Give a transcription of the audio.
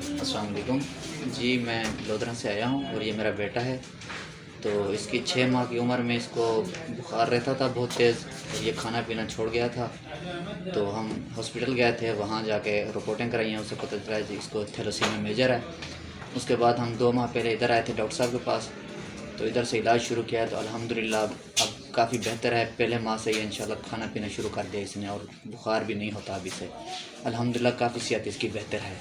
अस्सलाम वालेकुम जी। मैं लोधरा से आया हूँ और ये मेरा बेटा है। तो इसकी 6 माह की उम्र में इसको बुखार रहता था बहुत तेज़ और ये खाना पीना छोड़ गया था। तो हम हॉस्पिटल गए थे, वहाँ जाके रिपोर्टें कराई हैं। उसे पता चला है कि इसको थैलेसीमिया मेजर है। उसके बाद हम 2 माह पहले इधर आए थे डॉक्टर साहब के पास, तो इधर से इलाज शुरू किया। तो अल्हम्दुलिल्लाह अब काफ़ी बेहतर है। पहले माह से ही इंशाल्लाह खाना पीना शुरू कर दिया इसने और बुखार भी नहीं होता अभी से। अल्हम्दुलिल्लाह काफ़ी सेहत इसकी बेहतर है।